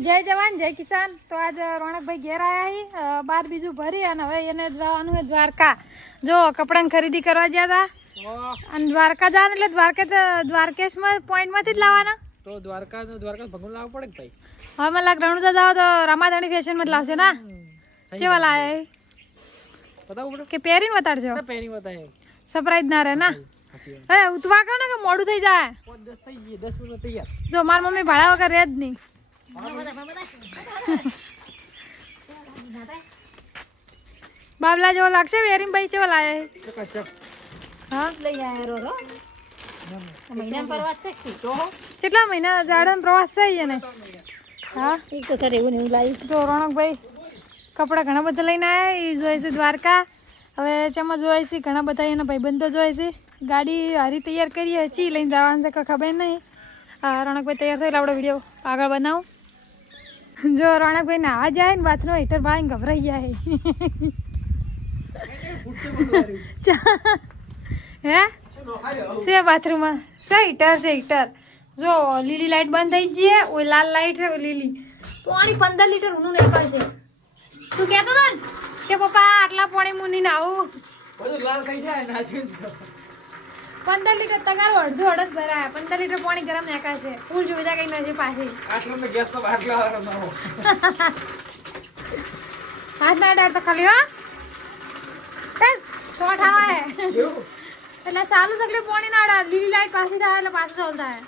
જય જવાન જય કિસાન. તો આજ રોનકભાઈ ઘેર આવ્યા બાર બીજું ભરી અને હવે એને જવાનું છે દ્વારકા. જો કપડાની ખરીદી કરવા ગયા હતા અને દ્વારકા જવાનું એટલે દ્વારકેશમાં પોઈન્ટમાંથી જ લાવવાના. તો દ્વારકા ભગવાન લાવવું પડે કે ભાઈ. હવે મને લાગે રણુજા જાવ તો રમાદાણી ફેશનમાં જ લાવશે ના. કેવા લાવે બતાવું પડે કે પહેરીને બતાડજો. પહેરી બતાય સરપ્રાઈઝ ના રહે ના. અરે ઉતવા કહો ને કે મોડું થઈ જાય. 10 થઈ ગઈ 10 મિનિટ તૈયાર. જો મારી મમ્મી ભાડા વગર રહે જ નહીં. બાબલા જેવો લાગશે વેરીમ ભાઈ કેવો લાવે હા કેટલા મહિના જાડન પ્રવાસ થઈ ગયા ને હા તો સર એવું એવું લાવ્યું. તો રોનકભાઈ કપડા ઘણા બધા લઈને આવ્યા એ જોઈ છે દ્વારકા. હવે ચેમાં જોઈ છે ઘણા બધા એના ભાઈબંધો જોઈ છે. ગાડી હારી તૈયાર કરીએ ચી લઈને જવાનું છે કે ખબર નહીં. રોનકભાઈ તૈયાર થયેલા આપણે વિડીયો આગળ બનાવું. જો રોનકભાઈ નાવા જાય ને બાથરૂમ હીટર ભાઈ ગભરાઈ જાય. હે છે બાથરૂમમાં છે હીટર. જો લીલી લાઈટ બંધ થઈ ગઈ ઓય લાલ લાઈટ છે લીલી. પાણી 15 લીટર ઊનું નાખા છે. તું કહેતો હતો ને કે પપ્પા આટલા પાણી મુની નાવું બધું લાલ થઈ જાય નાચી 15 લીટર તગાર અડધો અડધ ભરાય. 15 લીટર પાણી ગરમ નાખા છે. ફૂલ સુવિધા કઈ નથી પાછી. આટલો મે ગેસ તો આટલા વાળો ન હો. હાથ ના ડાળ તો ખાલી હા બસ શોર્ટ આવા હે એટલે ચાલુ સગલે પાણી ના ડાળ લીલી લાઈટ પાછી થાય એટલે પાછું ચાલુ થાય.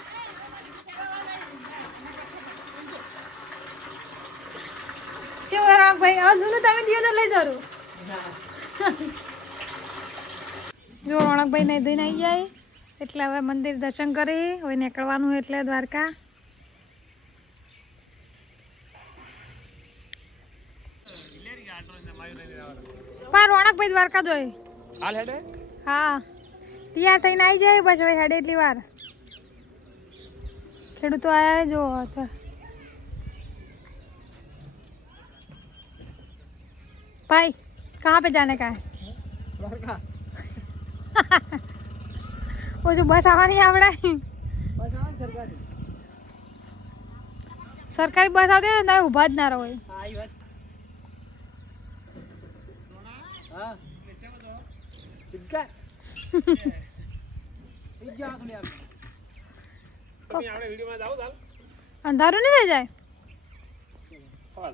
કેવું રોનકભાઈ હવે જૂનું તમે દિયો તો લઈ જરું. જો રોનકભાઈ નહીં ધોઈને આવી જાય એટલે હવે મંદિર દર્શન કરી હવે નીકળવાનું એટલે દ્વારકા. પા રોનકભાઈ દ્વારકા જોઈ હાલ હેડે હા તૈયાર થઈને આવી જાય બસ હવે હેડે એટલી વાર. ખેડૂતો આયા જો भाई कहाँ पे जाने का है દ્વારકા वो जो बस आवानी आवड़े બસ આવે સરકારી सरकारी बस आती है ना उभा જ ના રહો. હા આવી વાત હા સિદ્ધા ઈ જા તો લે આપ તમે આપણે વિડિયો માં જાવ ચાલ અંધારું નહીં થઈ જાય. ચાલ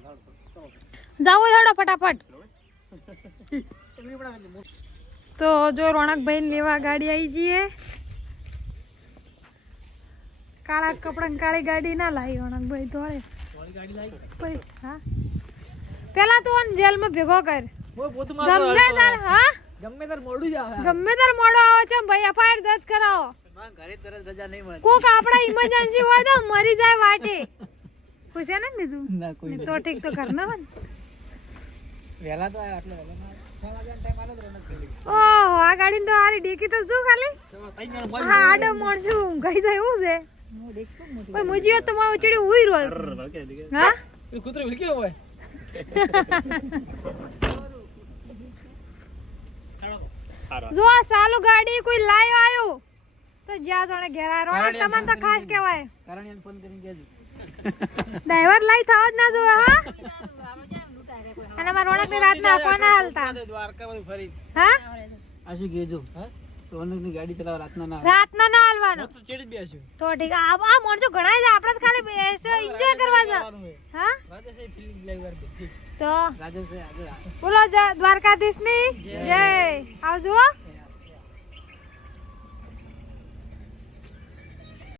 જાઓ જાડો ફટાફટ. તો જો રોનકભાઈ લેવા ગાડી આવી જઈએ. કાળા કપડા કાળી ગાડી ના લાવી રોનકભાઈ તો ગાડી લાવી હા પેલા તો જેલમાં ભેગો કર પોતું ગમે તાર હા ગમે તાર મોડું જ આવે ગમે તાર મોડો આવે છે ભાઈ એફઆઈઆર દર્જ કરાવો. ઘરે તરત રજા નહીં મળે કોક આપડા ઇમરજન્સી હોય તો મરી જાય વાટે પૂછે ને બીજું ના કોઈ તો ઠીક તો ઘર ના હોય. વેલા તો આયા એટલે વેલા 6 વાગ્યાનો ટાઈમ આલો તો રનક કરી. ઓહો આ ગાડી તો આરી ડીકી તો શું ખાલી હા આડો મોડશું ગઈ જાય એવું છે. ઓય મુજીઓ તો માં ઉચડી ઉઈ રોલ હા એ કૂતરો વિલક્યો હોય જો આ સાલુ ગાડી કોઈ લાઈવ આયો તો જ્યાં જાણે ઘેરા રોનક તમને તો ખાસ કહેવાય. કરણિયાને ફોન કરીને કહેજો ડ્રાઈવર લાઈ થાવ જ ના જોવે હા અને મારા રોનક ની રાત ના આંખો ના હાલતા દ્વારકા બધું ફરી હા આશી કહેજો રોનક ની ગાડી ચલાવવા રાતના ના રાત ના ના હાલવાનો તો ચેડી જ બેસ્યો તો ઠીક આ મોણસો ઘણા છે આપણે તો ખાલી એન્જોય કરવા છે હા રાજેશ એ ફિલિંગ લાઈવ વાર બધી તો રાજેશ આગળ બોલો દ્વારકાધીશ ની જય આવજો.